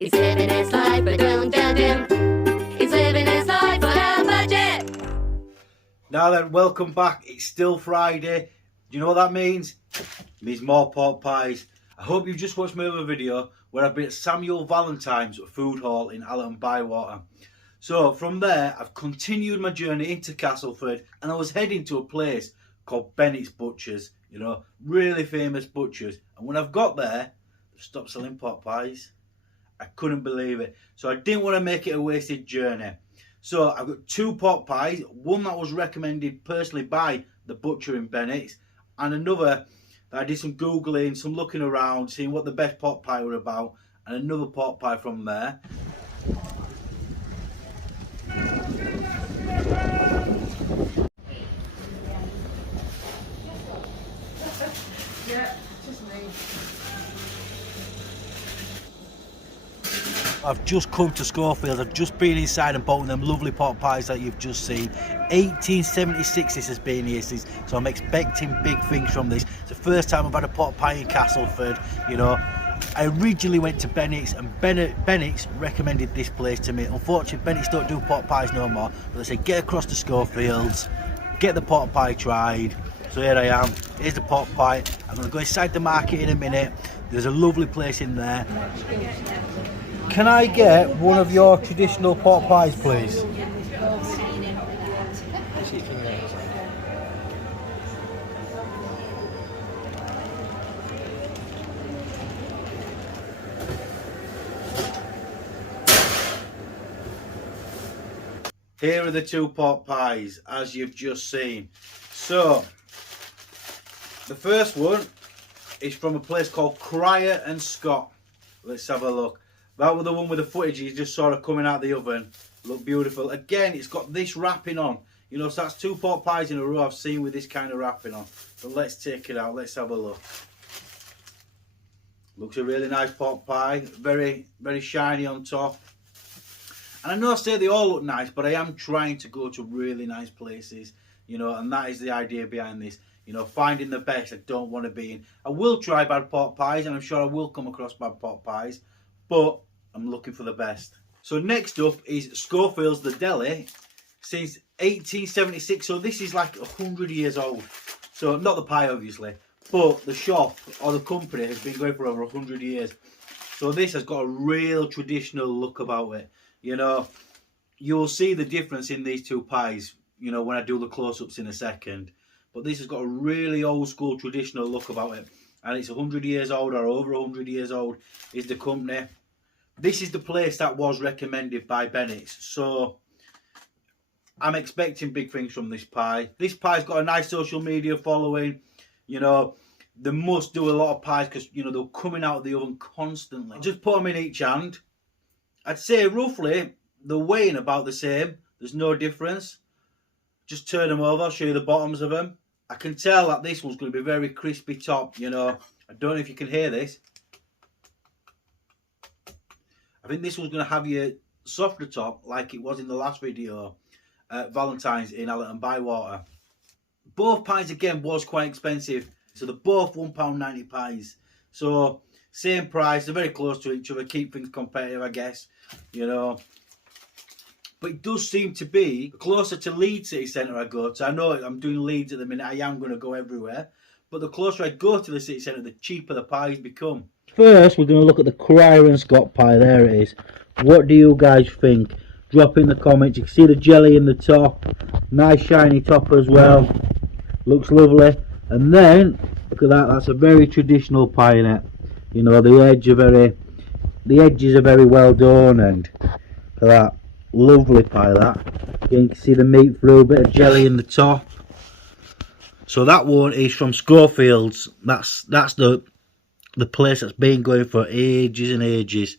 He's living his life, but don't judge him. He's living his life on a budget. Now then, welcome back. It's still Friday. Do you know what that means? It means more pork pies. I hope you've just watched my other video where I've been at Samuel Valentine's food hall in Allerton Bywater. So from there, I've continued my journey into Castleford and I was heading to a place called Bennett's Butchers. You know, really famous butchers. And when I've got there, they've stopped selling pork pies. I couldn't believe it. So I didn't want to make it a wasted journey. So I've got two pork pies. One that was recommended personally by the butcher in Bennett's, and another that I did some Googling, some looking around, seeing what the best pork pie were about, and another pork pie from there. Yeah, just me. I've just come to Schofields. I've just been inside and bought them lovely pork pies that you've just seen. 1876 this has been here, so I'm expecting big things from this. It's the first time I've had a pork pie in Castleford. You know, I originally went to Bennett's and Bennett's recommended this place to me. Unfortunately, Bennett's don't do pork pies no more, but they said get across to Schofields, get the pork pie tried. So here I am. Here's the pork pie. I'm going to go inside the market in a minute. There's a lovely place in there. Can I get one of your traditional pork pies, please? Here are the two pork pies, as you've just seen. So, the first one is from a place called Cryer and Scott. Let's have a look. That was the one with the footage you just saw it coming out of the oven. Look beautiful. Again, it's got this wrapping on. You know, so that's two pork pies in a row I've seen with this kind of wrapping on. So let's take it out. Let's have a look. Looks a really nice pork pie. Very, very shiny on top. And I know I say they all look nice, but I am trying to go to really nice places. You know, and that is the idea behind this. You know, finding the best I don't want to be in. I will try bad pork pies, and I'm sure I will come across bad pork pies. But I'm looking for the best. So next up is Schofields, the deli, since 1876. So this is like 100 years old. So not the pie, obviously, but the shop or the company has been going for over 100 years. So this has got a real traditional look about it. You know, you'll see the difference in these two pies, you know, when I do the close-ups in a second. But this has got a really old school traditional look about it. And it's 100 years old or over 100 years old is the company. This is the place that was recommended by Bennett's. So I'm expecting big things from this pie. This pie's got a nice social media following. You know, they must do a lot of pies because, you know, they're coming out of the oven constantly. Just put them in each hand. I'd say roughly they're weighing about the same. There's no difference. Just turn them over, show you the bottoms of them. I can tell that this one's going to be very crispy top, you know. I don't know if you can hear this. I think this one's going to have your softer top like it was in the last video at Valentine's in Allerton Bywater. Both pies again was quite expensive. So they're both £1.90 pies. So same price, they're very close to each other, keep things competitive I guess, you know. But it does seem to be closer to Leeds City Centre I go to. I know I'm doing Leeds at the minute, I am going to go everywhere. But the closer I go to the city centre, the cheaper the pies become. First, we're going to look at the Cryer and Scott pie. There it is. What do you guys think? Drop in the comments. You can see the jelly in the top. Nice shiny top as well. Looks lovely. And then, look at that. That's a very traditional pie in it. You know, the edges are very well done. And look at that. Lovely pie, that. You can see the meat through. A bit of jelly in the top. So that one is from Schofields. That's the place that's been going for ages and ages.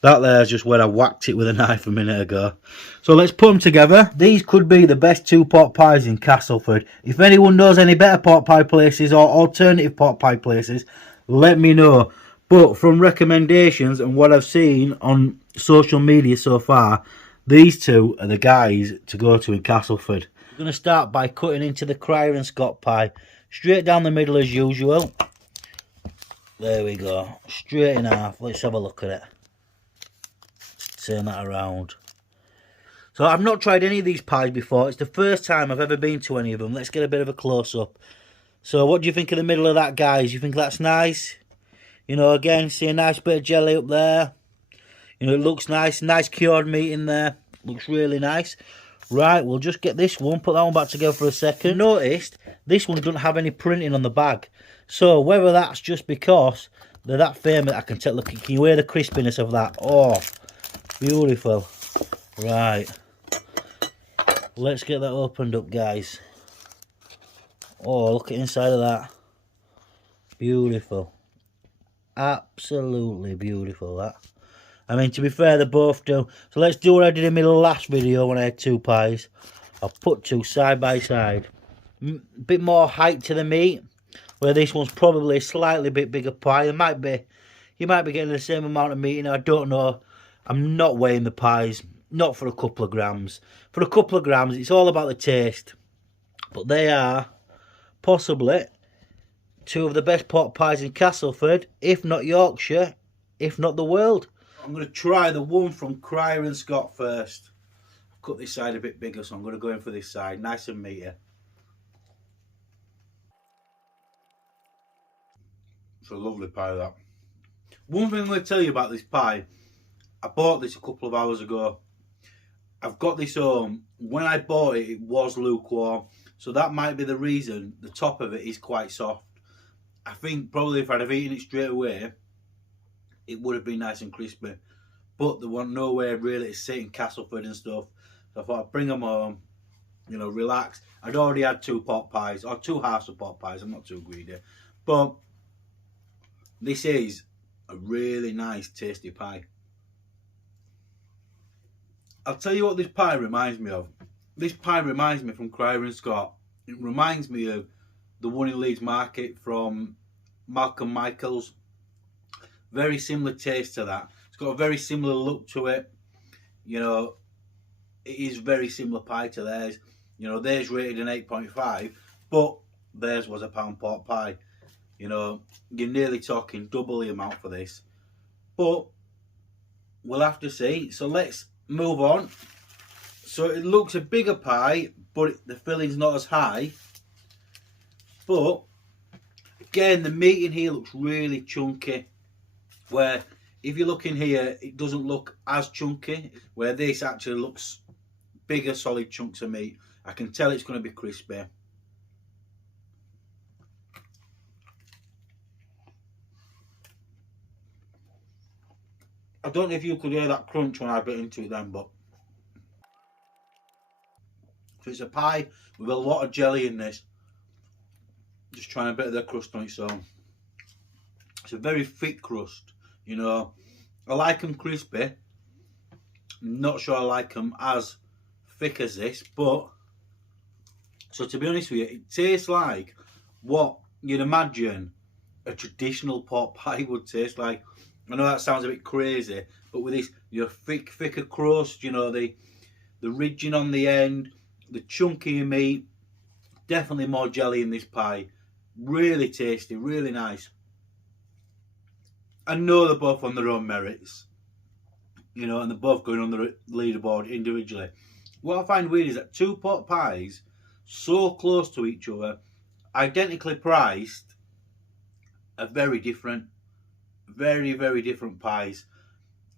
That there's just where I whacked it with a knife a minute ago. So let's put them together. These could be the best two pork pies in Castleford. If anyone knows any better pork pie places or alternative pork pie places, let me know. But from recommendations and what I've seen on social media so far, these two are the guys to go to in Castleford. We're going to start by cutting into the Cryer and Scott pie. Straight down the middle as usual. There we go. Straight in half. Let's have a look at it. turn that around. So I've not tried any of these pies before. It's the first time I've ever been to any of them. Let's get a bit of a close-up. So what do you think of the middle of that, guys? You think that's nice? You know, again, see a nice bit of jelly up there. You know, it looks nice. Nice cured meat in there. Looks really nice. Right, we'll just get this one. Put that one back together for a second. Noticed this one doesn't have any printing on the bag. So whether that's just because they're that famous, I can tell. Look, can you hear the crispiness of that? Oh, beautiful. Right. Let's get that opened up, guys. Oh, look at the inside of that. Beautiful. Absolutely beautiful, that. I mean, to be fair, they both do. So let's do what I did in my last video when I had two pies. I'll put two side by side. Bit more height to the meat, where this one's probably a slightly bit bigger pie. You might be getting the same amount of meat in. I don't know. I'm not weighing the pies. Not for a couple of grams. For a couple of grams, it's all about the taste. But they are possibly two of the best pot pies in Castleford, if not Yorkshire, if not the world. I'm going to try the one from Cryer and Scott first. I've cut this side a bit bigger, so I'm going to go in for this side. Nice and meaty. It's a lovely pie, that. One thing I'm going to tell you about this pie, I bought this a couple of hours ago. I've got this home. When I bought it, it was lukewarm. So that might be the reason the top of it is quite soft. I think probably if I'd have eaten it straight away, it would have been nice and crispy. But there wasn't nowhere really to sit in Castleford and stuff. So I thought I'd bring them home, you know, relax. I'd already had two pot pies, or two halves of pot pies. I'm not too greedy. But this is a really nice, tasty pie. I'll tell you what this pie reminds me of. This pie reminds me from Cryer and Scott. It reminds me of the one in Leeds Market from Malcolm Michaels. Very similar taste to that. It's got a very similar look to it. You know, it is very similar pie to theirs. You know, theirs rated an 8.5, but theirs was a pound pot pie. You know, you're nearly talking double the amount for this. But we'll have to see. So let's move on. So it looks a bigger pie, but the filling's not as high. But again, the meat in here looks really chunky. Where if you look in here, it doesn't look as chunky. Where this actually looks bigger, solid chunks of meat. I can tell it's going to be crispy. I don't know if you could hear that crunch when I bit into it then, but so it's a pie with a lot of jelly in this. Just trying a bit of the crust on its own. It's a very thick crust, you know. I like them crispy. I'm not sure I like them as thick as this, but so to be honest with you, it tastes like what you'd imagine a traditional pot pie would taste like. I know that sounds a bit crazy, but with this, your thicker crust, you know, the ridging on the end, the chunky meat, definitely more jelly in this pie. Really tasty, really nice. I know they're both on their own merits, you know, and they're both going on the leaderboard individually. What I find weird is that two pot pies, so close to each other, identically priced, are very different. Very, very different pies.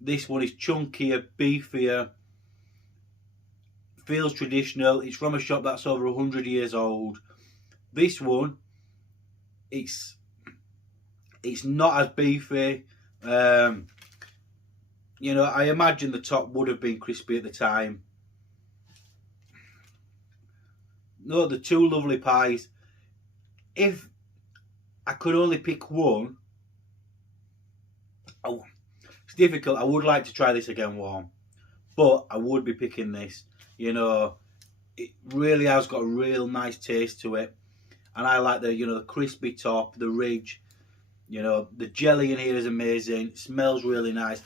This one is chunkier, beefier, feels traditional. It's from a shop that's over 100 years old. This one, it's not as beefy. You know, I imagine the top would have been crispy at the time. No, the two lovely pies. If I could only pick one, it's difficult. I would like to try this again warm, but I would be picking this. You know, it really has got a real nice taste to it, and I like the, you know, the crispy top, the ridge. You know, the jelly in here is amazing. It smells really nice,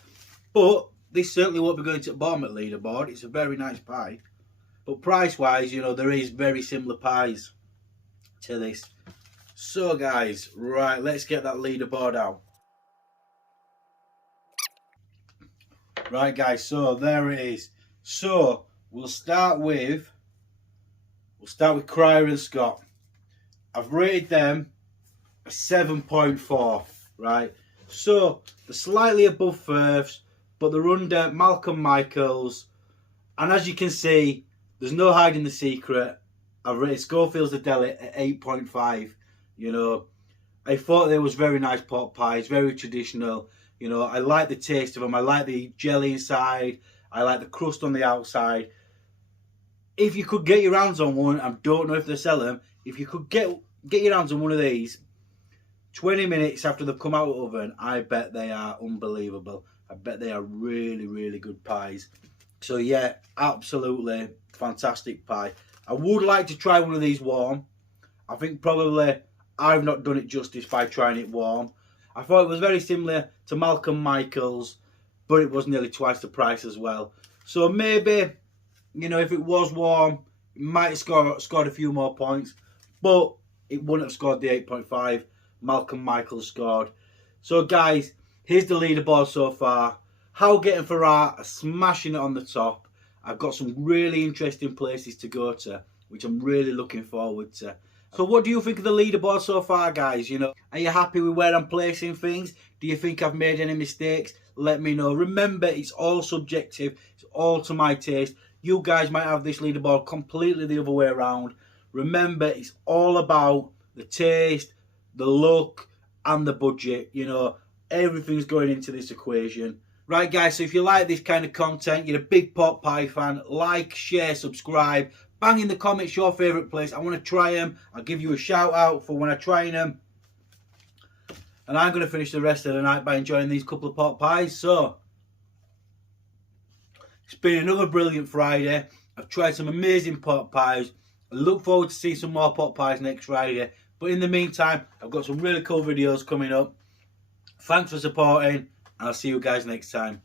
but this certainly won't be going to the bottom at leaderboard. It's a very nice pie, but price wise, you know, there is very similar pies to this. So guys, right, let's get that leaderboard out. Right, guys, so there it is. So we'll start with Cryer and Scott. I've rated them a 7.4, right? So they're slightly above Firths, but they're under Malcolm Michaels. And as you can see, there's no hiding the secret. I've rated Schofields the deli at 8.5. You know, I thought they was very nice pot pies, very traditional. You know, I like the taste of them. I like the jelly inside. I like the crust on the outside. If you could get your hands on one, I don't know if they sell them. If you could get your hands on one of these, 20 minutes after they've come out of the oven, I bet they are unbelievable. I bet they are really, really good pies. So yeah, absolutely fantastic pie. I would like to try one of these warm. I think probably I've not done it justice by trying it warm. I thought it was very similar to Malcolm Michaels, but it was nearly twice the price as well. So maybe, you know, if it was warm, it might have scored a few more points, but it wouldn't have scored the 8.5 Malcolm Michaels scored. So guys, here's the leaderboard so far. How Getting Farrar are smashing it on the top. I've got some really interesting places to go to, which I'm really looking forward to. So what do you think of the leaderboard so far, guys? You know, are you happy with where I'm placing things? Do you think I've made any mistakes? Let me know. Remember, it's all subjective. It's all to my taste. You guys might have this leaderboard completely the other way around. Remember, it's all about the taste, the look, and the budget. You know, everything's going into this equation. Right, guys, so if you like this kind of content, you're a big pot pie fan, like, share, subscribe. Bang in the comments your favourite place. I want to try them. I'll give you a shout out for when I try them. And I'm going to finish the rest of the night by enjoying these couple of pot pies. So, it's been another brilliant Friday. I've tried some amazing pot pies. I look forward to seeing some more pot pies next Friday. But in the meantime, I've got some really cool videos coming up. Thanks for supporting, and I'll see you guys next time.